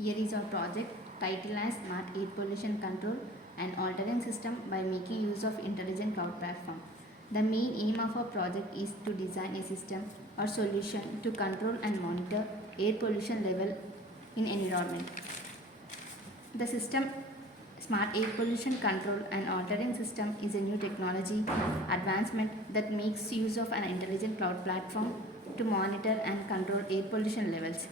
Here is our project titled as Smart Air Pollution Control and Altering System by making use of Intelligent Cloud Platform. The main aim of our project is to design a system or solution to control and monitor air pollution level in environment. The system Smart Air Pollution Control and Altering System is a new technology advancement that makes use of an intelligent cloud platform to monitor and control air pollution levels.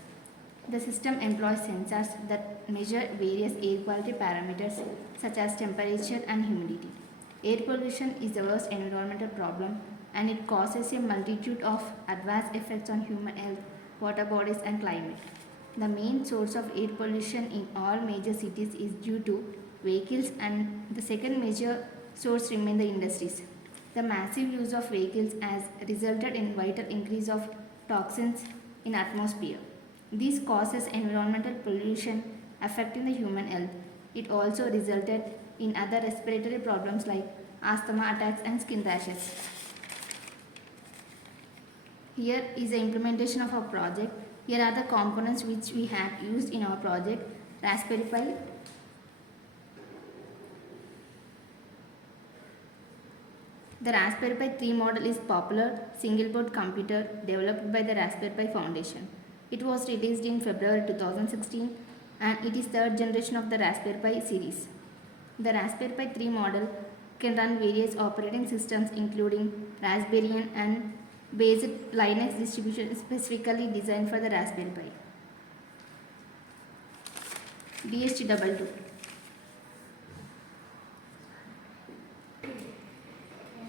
The system employs sensors that measure various air quality parameters such as temperature and humidity. Air pollution is the worst environmental problem and it causes a multitude of adverse effects on human health, water bodies, and climate. The main source of air pollution in all major cities is due to vehicles, and the second major source remain the industries. The massive use of vehicles has resulted in vital increase of toxins in atmosphere. This causes environmental pollution affecting the human health. It also resulted in other respiratory problems like asthma attacks and skin rashes. Here is the implementation of our project. Here are the components which we have used in our project. Raspberry Pi. The Raspberry Pi 3 model is popular single board computer developed by the Raspberry Pi Foundation. It was released in February 2016 and it is third generation of the Raspberry Pi series. The Raspberry Pi 3 model can run various operating systems including Raspberry and based Linux distribution specifically designed for the Raspberry Pi. DHT22.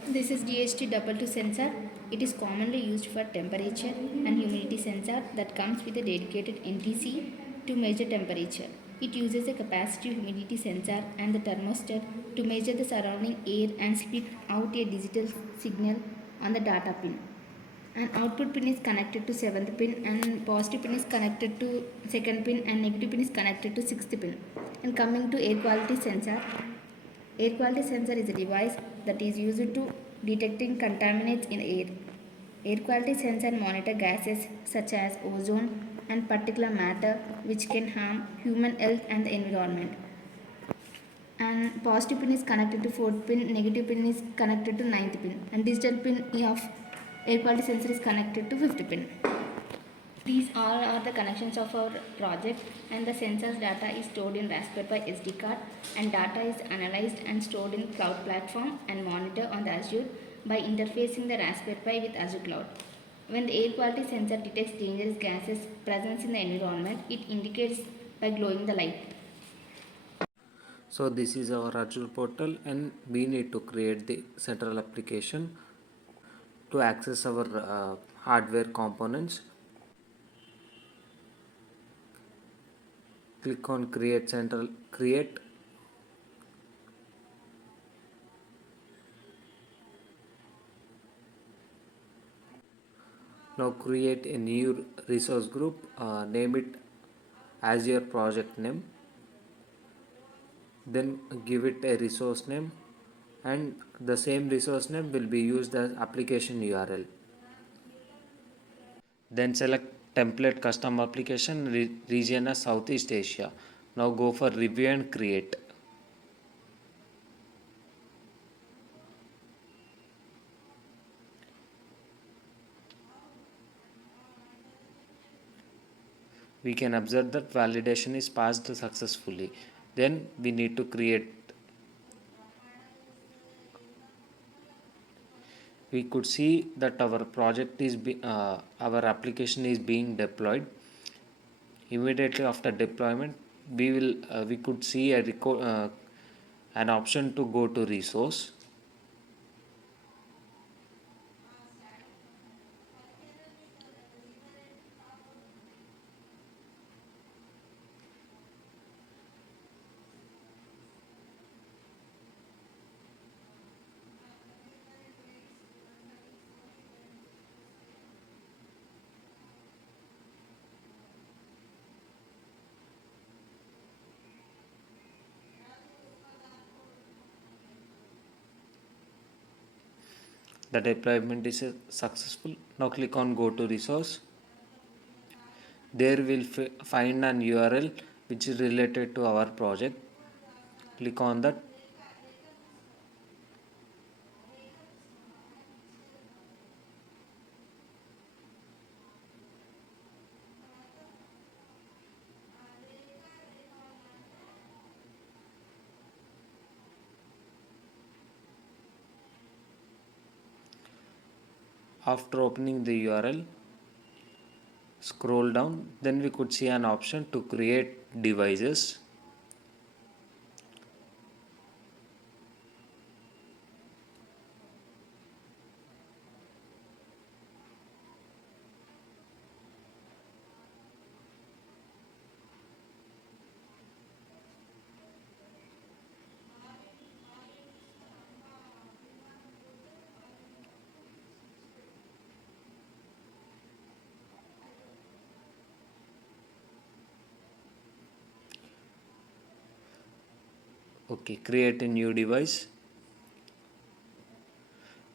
This is DHT22 sensor. It is commonly used for temperature and humidity sensor that comes with a dedicated NTC to measure temperature. It uses a capacitive humidity sensor and the thermostat to measure the surrounding air and spit out a digital signal on the data pin. An output pin is connected to 7th pin and positive pin is connected to 2nd pin and negative pin is connected to 6th pin. And coming to air quality sensor, air quality sensor is a device that is used to detecting contaminants in air. Air quality sensor monitor gases such as ozone and particulate matter which can harm human health and the environment. And positive pin is connected to 4th pin, negative pin is connected to 9th pin, and digital pin of air quality sensor is connected to 5th pin. These all are the connections of our project, and the sensors data is stored in Raspberry Pi SD card, and data is analyzed and stored in cloud platform and monitored on the Azure by interfacing the Raspberry Pi with Azure Cloud. When the air quality sensor detects dangerous gases presence in the environment, it indicates by glowing the light. So this is our Azure portal and we need to create the central application to access our hardware components. Click on create. Now create a new resource group, name it as your project name, then give it a resource name, and the same resource name will be used as application URL. Then select template custom application region as Southeast Asia. Now go for review and create. We can observe that validation is passed successfully. Then we need to create. We could see that our project is our application is being deployed. Immediately after deployment, we could see an option to go to resource. The deployment is successful. Now click on go to resource. There we'll find an URL which is related to our project. Click on that. After opening the URL, scroll down, then we could see an option to create devices. Okay, create a new device.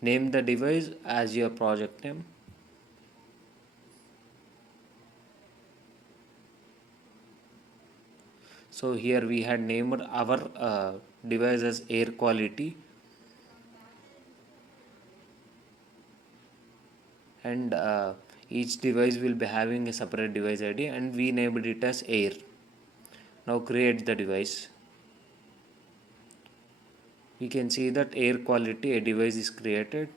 Name the device as your project name. So here we had named our device as air quality, and each device will be having a separate device ID, and we named it as air. Now create the device. We can see that air quality, a device is created.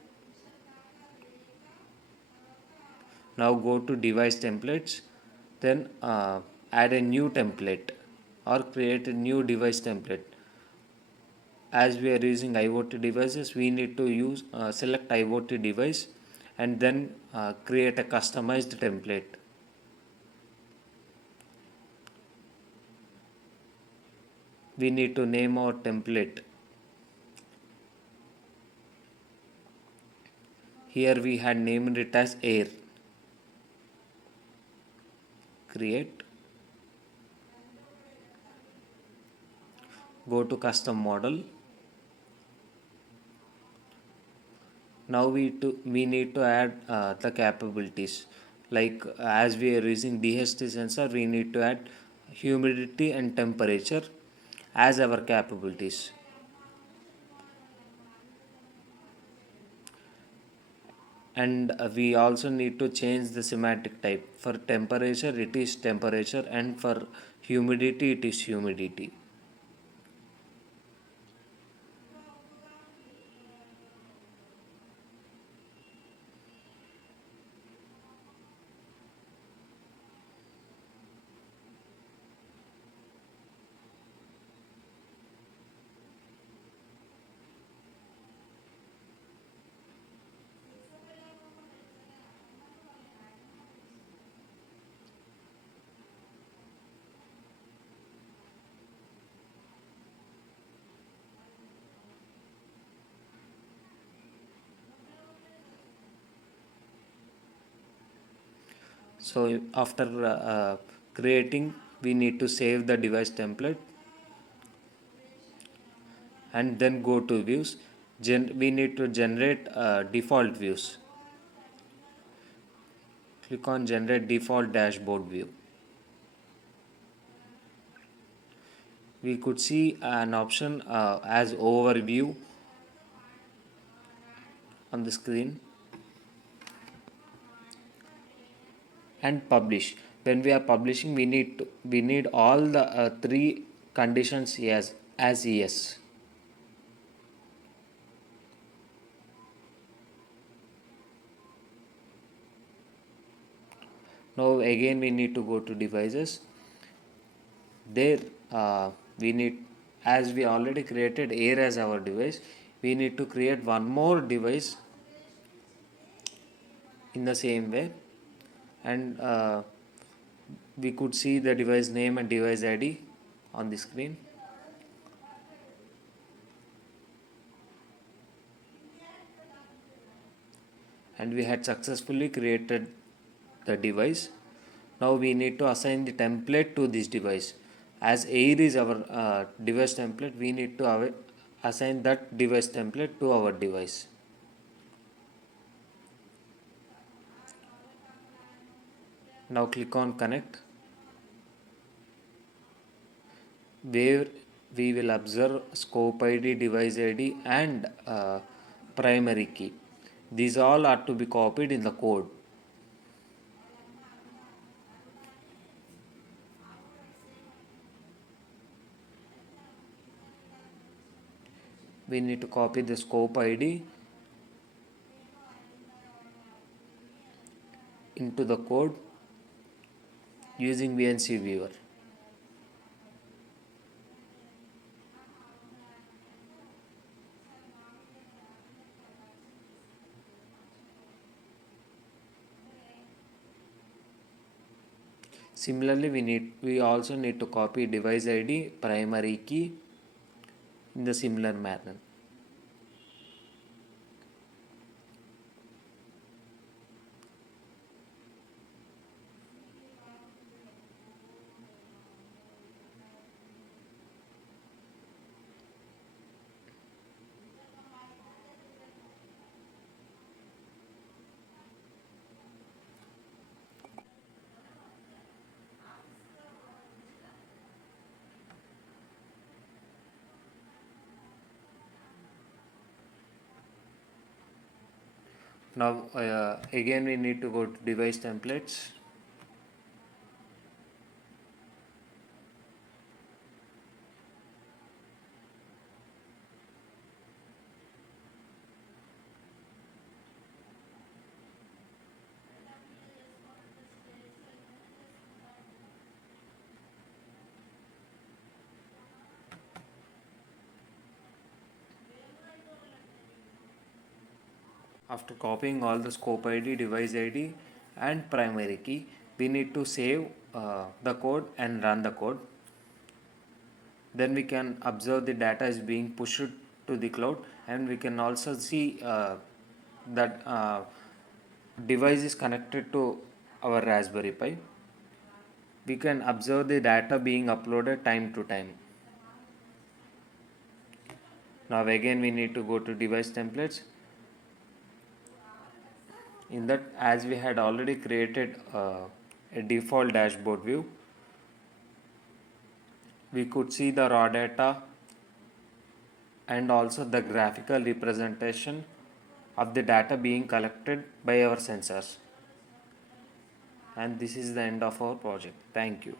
Now go to device templates, then add a new template or create a new device template. As we are using IoT devices, we need to use select IoT device and then create a customized template. We need to name our template. Here we had named it as air. Create. Go to custom model. Now we need to add the capabilities, like as we are using DHT sensor, we need to add humidity and temperature as our capabilities. And we also need to change the semantic type. For temperature it is temperature, and for humidity it is humidity. So after creating, we need to save the device template and then go to views. We need to generate default views. Click on generate default dashboard view. We could see an option as overview on the screen, and publish. When we are publishing, we need all the three conditions as yes. Now again we need to go to devices. There we need, as we already created air as our device, we need to create one more device in the same way, and we could see the device name and device ID on the screen. And we had successfully created the device. Now we need to assign the template to this device. As air is our device template, we need to assign that device template to our device. Now click on connect. where we will observe scope ID, device ID, and primary key. These all are to be copied in the code. We need to copy the scope ID into the code using VNC viewer. Similarly, we also need to copy device ID, primary key in the similar manner. Now again we need to go to device templates. After copying all the scope ID, device ID, and primary key, we need to save the code and run the code. Then we can observe the data is being pushed to the cloud, and we can also see that device is connected to our Raspberry Pi. We can observe the data being uploaded time to time. Now again we need to go to device templates. In that, as we had already created a default dashboard view, we could see the raw data and also the graphical representation of the data being collected by our sensors. And this is the end of our project. Thank you.